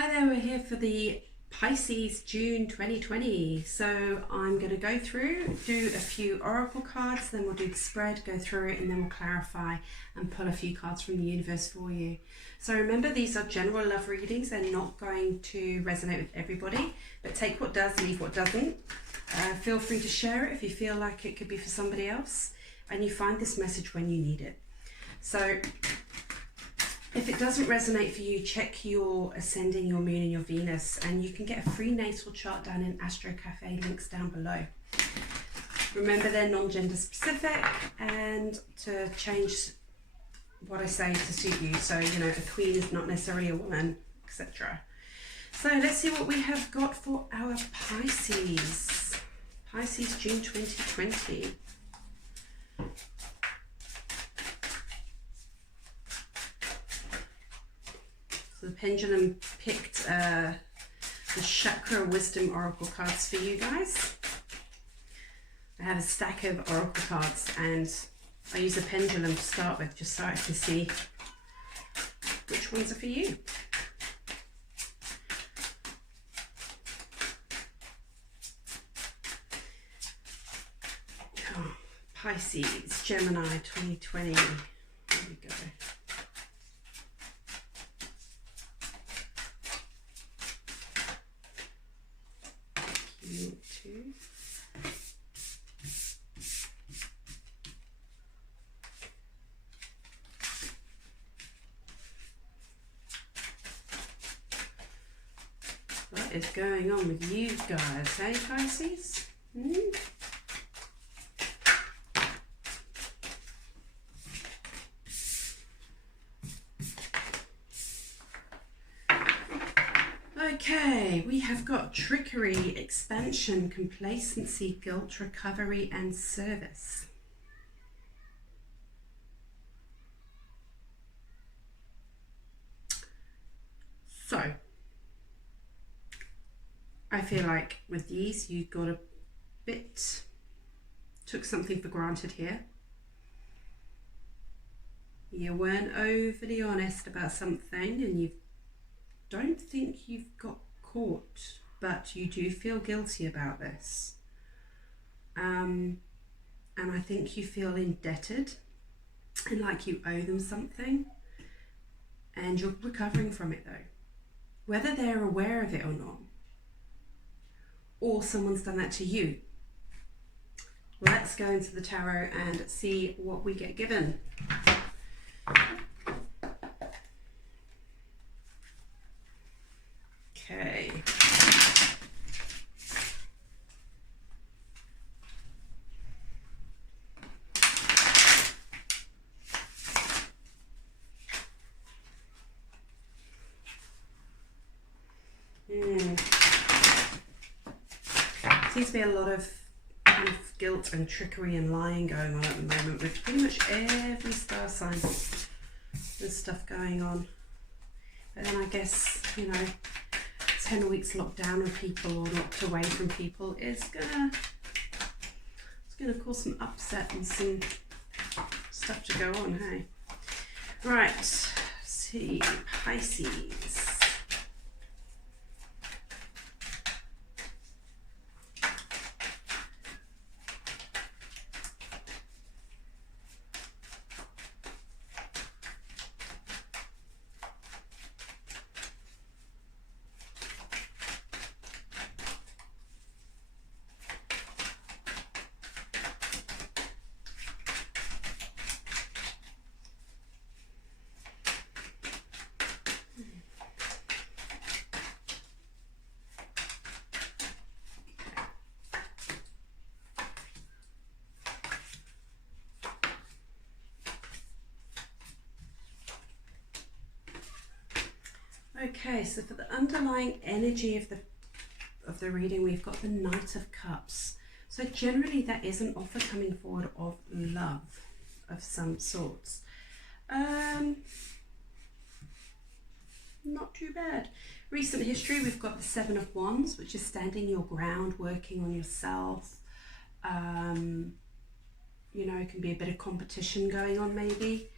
Hi there, we're here for the Pisces June 2020. So I'm going to go through, do a few oracle cards, then we'll do the spread, go through it, and then we'll clarify and pull a few cards from the universe for you. So remember, these are general love readings. They're not going to resonate with everybody, but take what does, leave what doesn't. Feel free to share it if you feel like it could be for somebody else, and you find this message when you need it. So if it doesn't resonate for you, check your ascending, your moon and your Venus, and you can get a free natal chart down in Astro Cafe, links down below. Remember, they're non-gender specific, and to change what I say to suit you. So, you know, a queen is not necessarily a woman, etc. So let's see what we have got for our Pisces. Pisces June 2020. So the pendulum picked the Chakra Wisdom Oracle cards for you guys. I have a stack of Oracle cards and I use a pendulum to start with, just so I can see which ones are for you. Oh, Pisces, Gemini 2020. There we go. What is going on with you guys, hey Pisces? Okay, we have got trickery, expansion, complacency, guilt, recovery, and service. So, I feel like with these, you got a bit, took something for granted here. You weren't overly honest about something, and you don't think you've got caught, but you do feel guilty about this. And I think you feel indebted and like you owe them something, and you're recovering from it though. Whether they're aware of it or not, or someone's done that to you. Let's go into the tarot and see what we get given. Okay. Seems to be a lot of kind of guilt and trickery and lying going on at the moment with pretty much every star sign. There's stuff going on. But then I guess, you know, 10 weeks locked down with people or locked away from people is gonna cause some upset and some stuff to go on, hey? Right, let's see, Pisces. Okay, so for the underlying energy of the reading, we've got the Knight of Cups. So generally that is an offer coming forward of love of some sorts. Not too bad. Recent history, we've got the Seven of Wands, which is standing your ground, working on yourself. You know, it can be a bit of competition going on maybe.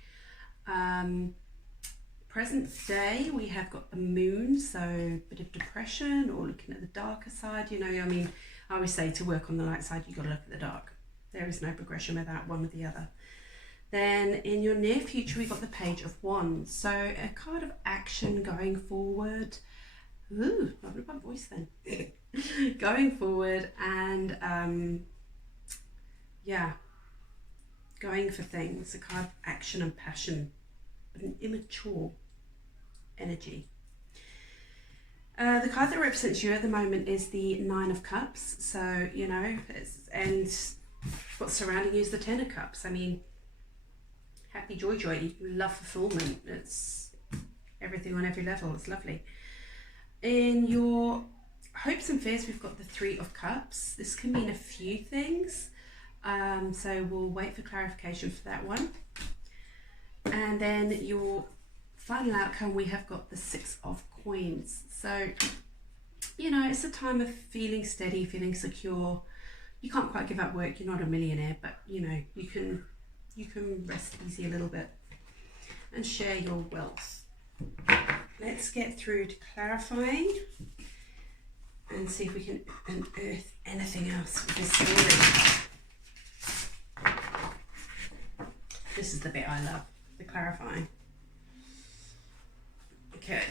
present day, we have got the moon, so a bit of depression or looking at the darker side. You know, I mean, I always say to work on the light side, you've got to look at the dark. There is no progression without one or the other. Then in your near future, we've got the Page of Wands. So a card of action going forward. Ooh, lovely my voice then. Going forward and yeah, going for things. A card of action and passion, but an immature energy. The card that represents you at the moment is the Nine of Cups. So, you know, and what's surrounding you is the Ten of Cups. I mean, happy, joy, love, fulfillment. It's everything on every level. It's lovely. In your hopes and fears, we've got the Three of Cups. This can mean a few things. So we'll wait for clarification for that one. And then your final outcome, we have got the Six of Coins. So, you know, it's a time of feeling steady, feeling secure. You can't quite give up work. You're not a millionaire, but you know, you can rest easy a little bit and share your wealth. Let's get through to clarifying and see if we can unearth anything else with this story. This is the bit I love, the clarifying. Okay.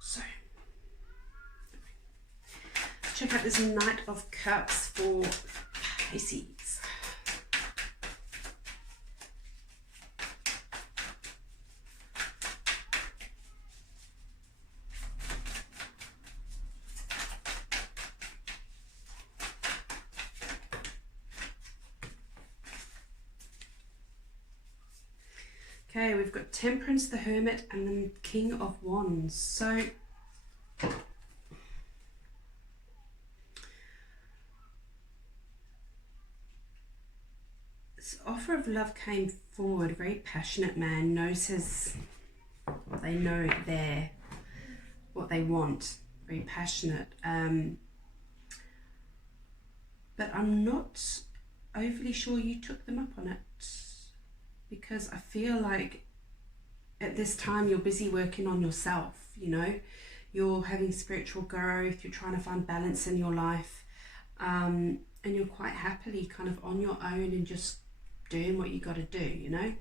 So, check out this Knight of Cups for Pisces. Okay, we've got Temperance, the Hermit, and the King of Wands. So, this offer of love came forward. A very passionate man, knows his, what they know there, what they want. Very passionate. But I'm not overly sure you took them up on it. Because I feel like at this time you're busy working on yourself, you know, you're having spiritual growth, you're trying to find balance in your life, and you're quite happily kind of on your own and just doing what you got to do, you know.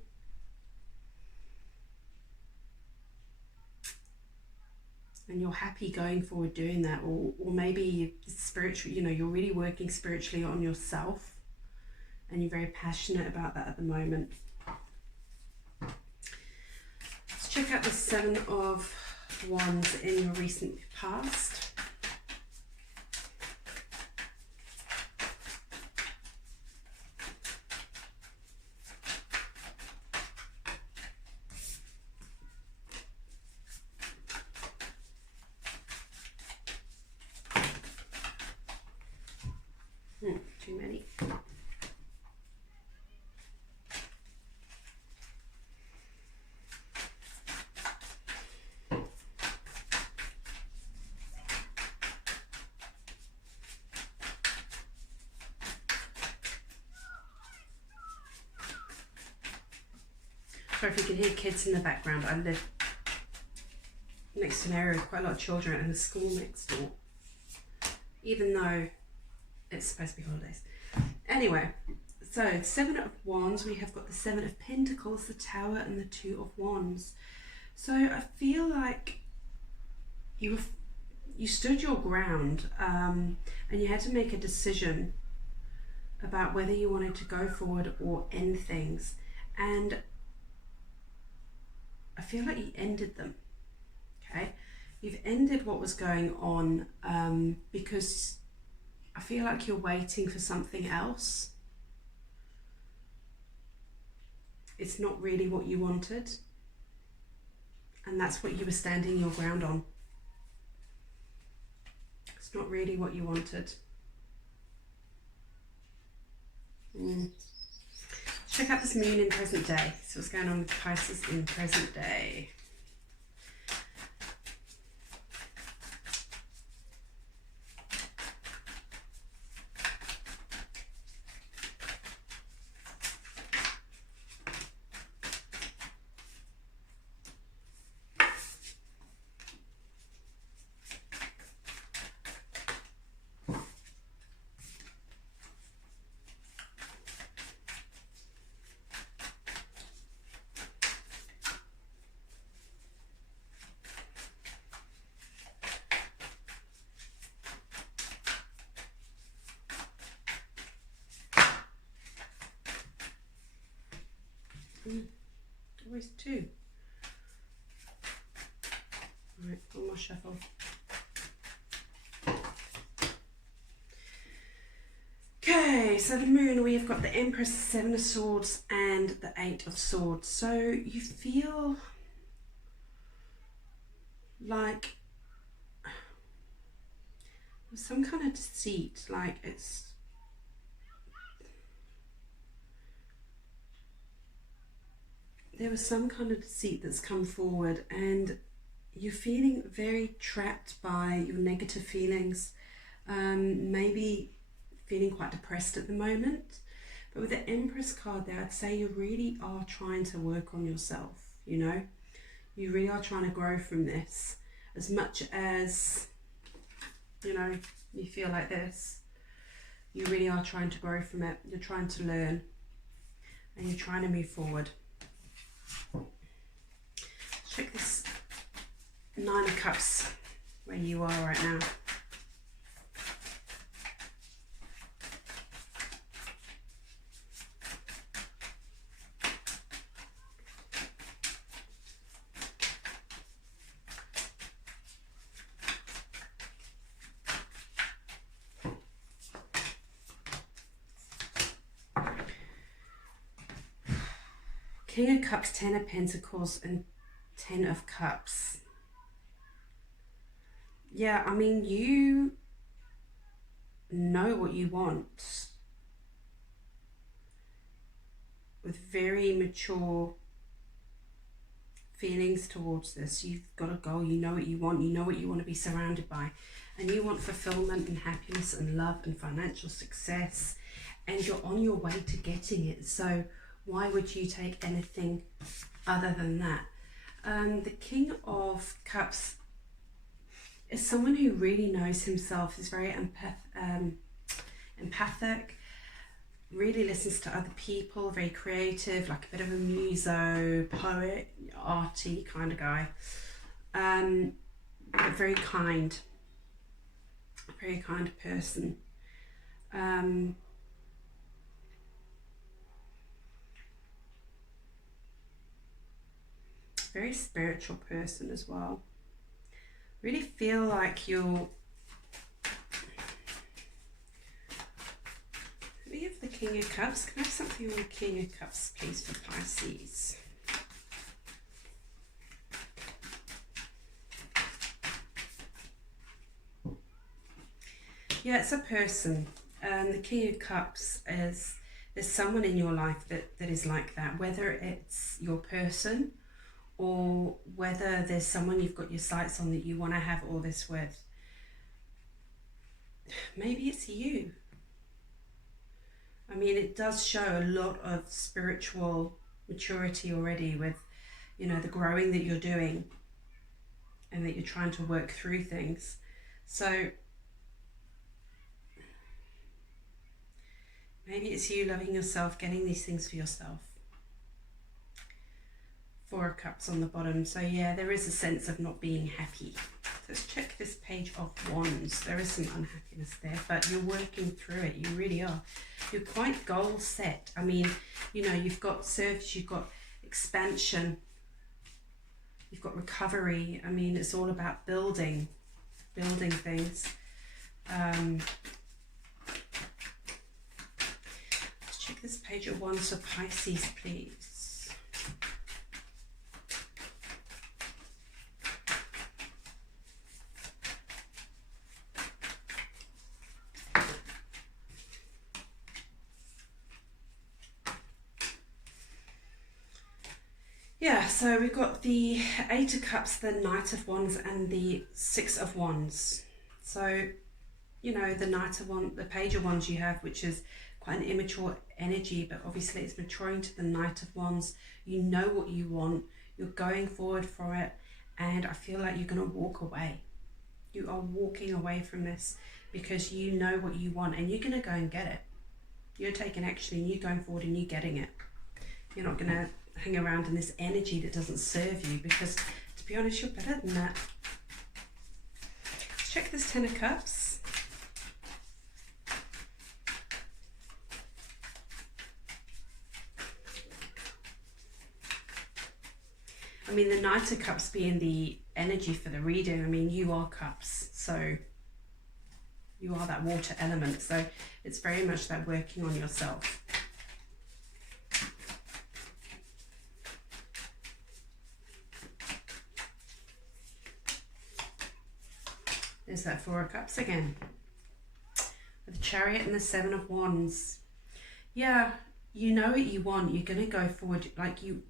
And you're happy going forward doing that, or maybe spiritual, you know, you're really working spiritually on yourself and you're very passionate about that at the moment. Check out the Seven of Wands in your recent past. Too many. Sorry if you can hear kids in the background. I live next to an area with quite a lot of children and a school next door, even though it's supposed to be holidays. Anyway, so Seven of Wands, we have got the Seven of Pentacles, the Tower, and the Two of Wands. So I feel like you stood your ground, and you had to make a decision about whether you wanted to go forward or end things. And I feel like you ended them, okay? You've ended what was going on because I feel like you're waiting for something else. It's not really what you wanted, and that's what you were standing your ground on. It's not really what you wanted. Check out this moon in present day. So what's going on with Pisces in present day? Always two. Alright, one more shuffle. Okay, so the moon, we have got the Empress, Seven of Swords, and the Eight of Swords. So you feel like some kind of deceit, like there was some kind of deceit that's come forward, and you're feeling very trapped by your negative feelings, maybe feeling quite depressed at the moment. But with the Empress card there, I'd say you really are trying to work on yourself, you know. You really are trying to grow from this. As much as, you know, you feel like this, you really are trying to grow from it. You're trying to learn, and you're trying to move forward. Check this Nine of Cups, where you are right now. King of Cups, Ten of Pentacles, and Ten of Cups. Yeah, I mean, you know what you want with very mature feelings towards this. You've got a goal, you know what you want to be surrounded by, and you want fulfillment and happiness and love and financial success, and you're on your way to getting it. So why would you take anything other than that? The King of Cups is someone who really knows himself, is very empathic, really listens to other people, very creative, like a bit of a muso, poet, arty kind of guy, but very kind person. Very spiritual person as well. Really feel like you're... We have the King of Cups. Can I have something on the King of Cups, please, for Pisces? Yeah, it's a person. The King of Cups is... There's someone in your life that is like that, whether it's your person or whether there's someone you've got your sights on that you want to have all this with. Maybe it's you. I mean, it does show a lot of spiritual maturity already with, you know, the growing that you're doing and that you're trying to work through things. So maybe it's you loving yourself, getting these things for yourself. Four of Cups on the bottom. So yeah, there is a sense of not being happy. Let's check this Page of Wands. There is some unhappiness there, but you're working through it. You really are. You're quite goal set. I mean, you know, you've got service, you've got expansion, you've got recovery. I mean, it's all about building things. Let's check this Page of Wands for Pisces, please. Yeah, so we've got the Eight of Cups, the Knight of Wands, and the Six of Wands. So, you know, the the Page of Wands you have, which is quite an immature energy, but obviously it's maturing to the Knight of Wands. You know what you want, you're going forward for it, and I feel like you're going to walk away. You are walking away from this because you know what you want, and you're going to go and get it. You're taking action and you're going forward and you're getting it. You're not going to hang around in this energy that doesn't serve you, because to be honest, you're better than that. Let's check this Ten of Cups. I mean, the Knight of Cups being the energy for the reading, I mean, you are cups, so you are that water element, so it's very much that working on yourself. There's that Four of Cups again. With the Chariot and the Seven of Wands. Yeah, you know what you want. You're going to go forward. Like you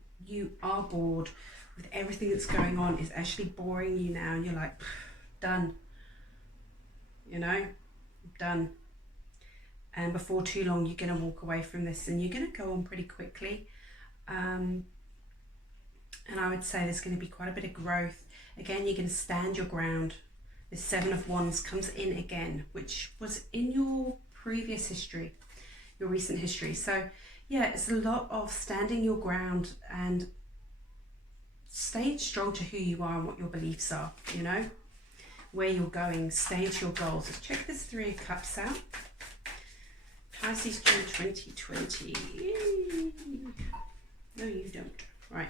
are bored with everything that's going on. It's actually boring you now. And you're like, done. You know, done. And before too long, you're going to walk away from this and you're going to go on pretty quickly. And I would say there's going to be quite a bit of growth. Again, you're going to stand your ground. The Seven of Wands comes in again, which was in your previous history, your recent history. So yeah, it's a lot of standing your ground and staying strong to who you are and what your beliefs are, you know, where you're going, stay to your goals. Let's check this Three of Cups out. Pisces June 2020. No, you don't. Right.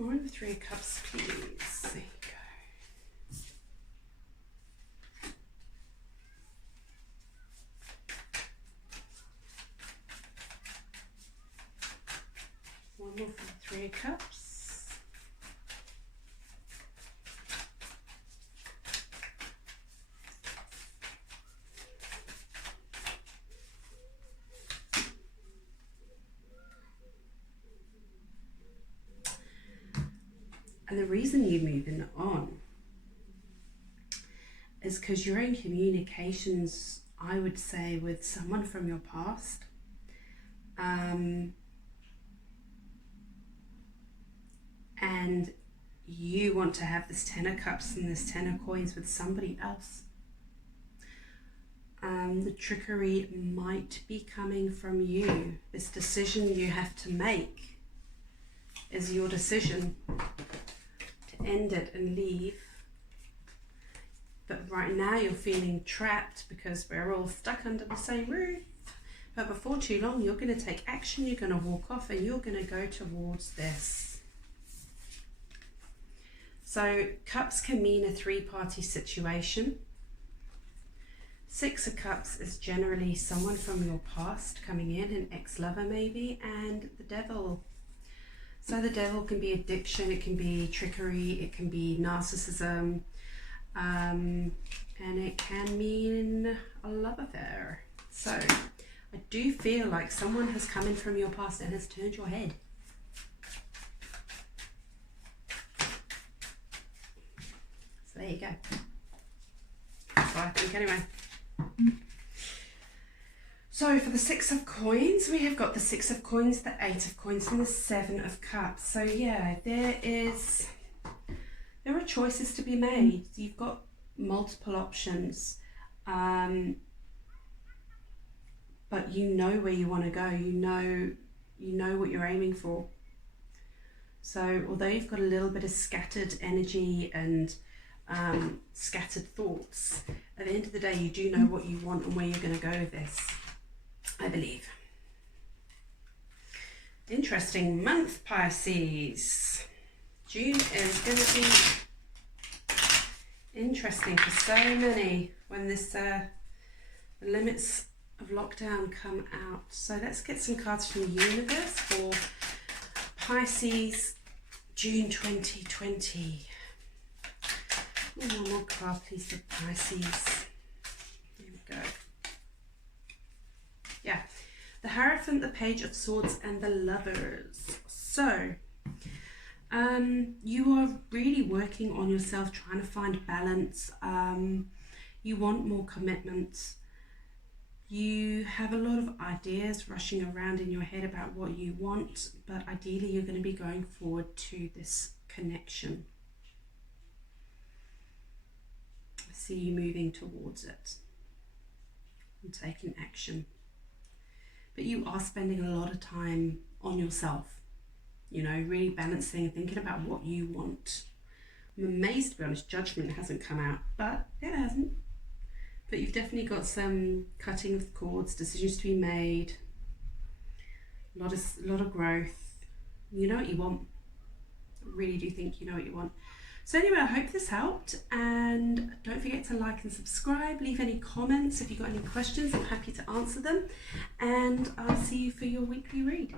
More of the Three of Cups, please. There you go. One more for the Three of Cups. And the reason you're moving on is because you're in communications, I would say, with someone from your past. And you want to have this Ten of Cups and this Ten of Coins with somebody else. The trickery might be coming from you. This decision you have to make is your decision to end it and leave. But right now you're feeling trapped because we're all stuck under the same roof. But before too long, you're going to take action, you're going to walk off, and you're going to go towards this. So Cups can mean a three-party situation. Six of Cups is generally someone from your past coming in, an ex-lover maybe, and the Devil. So the Devil can be addiction, it can be trickery, it can be narcissism, and it can mean a love affair. So I do feel like someone has come in from your past and has turned your head. So there you go. That's what I think anyway. So for the Six of Coins, we have got the Six of Coins, the Eight of Coins, and the Seven of Cups. So yeah, there are choices to be made. You've got multiple options, but you know where you want to go. You know what you're aiming for. So although you've got a little bit of scattered energy and scattered thoughts, at the end of the day, you do know what you want and where you're going to go with this, I believe. Interesting month, Pisces. June is going to be interesting for so many when this the limits of lockdown come out. So let's get some cards from the universe for Pisces June 2020. One more card, please, for Pisces. Here we go. Yeah, the Hierophant, the Page of Swords, and the Lovers. So, you are really working on yourself, trying to find balance. You want more commitment. You have a lot of ideas rushing around in your head about what you want, but ideally you're going to be going forward to this connection. I see you moving towards it and taking action. But you are spending a lot of time on yourself. you know, really balancing and thinking about what you want. I'm amazed, to be honest, Judgment hasn't come out, but it hasn't. But you've definitely got some cutting of cords, decisions to be made, a lot of growth. You know what you want. I really do think you know what you want. So anyway, I hope this helped, and don't forget to like and subscribe. Leave any comments if you've got any questions. I'm happy to answer them, and I'll see you for your weekly read.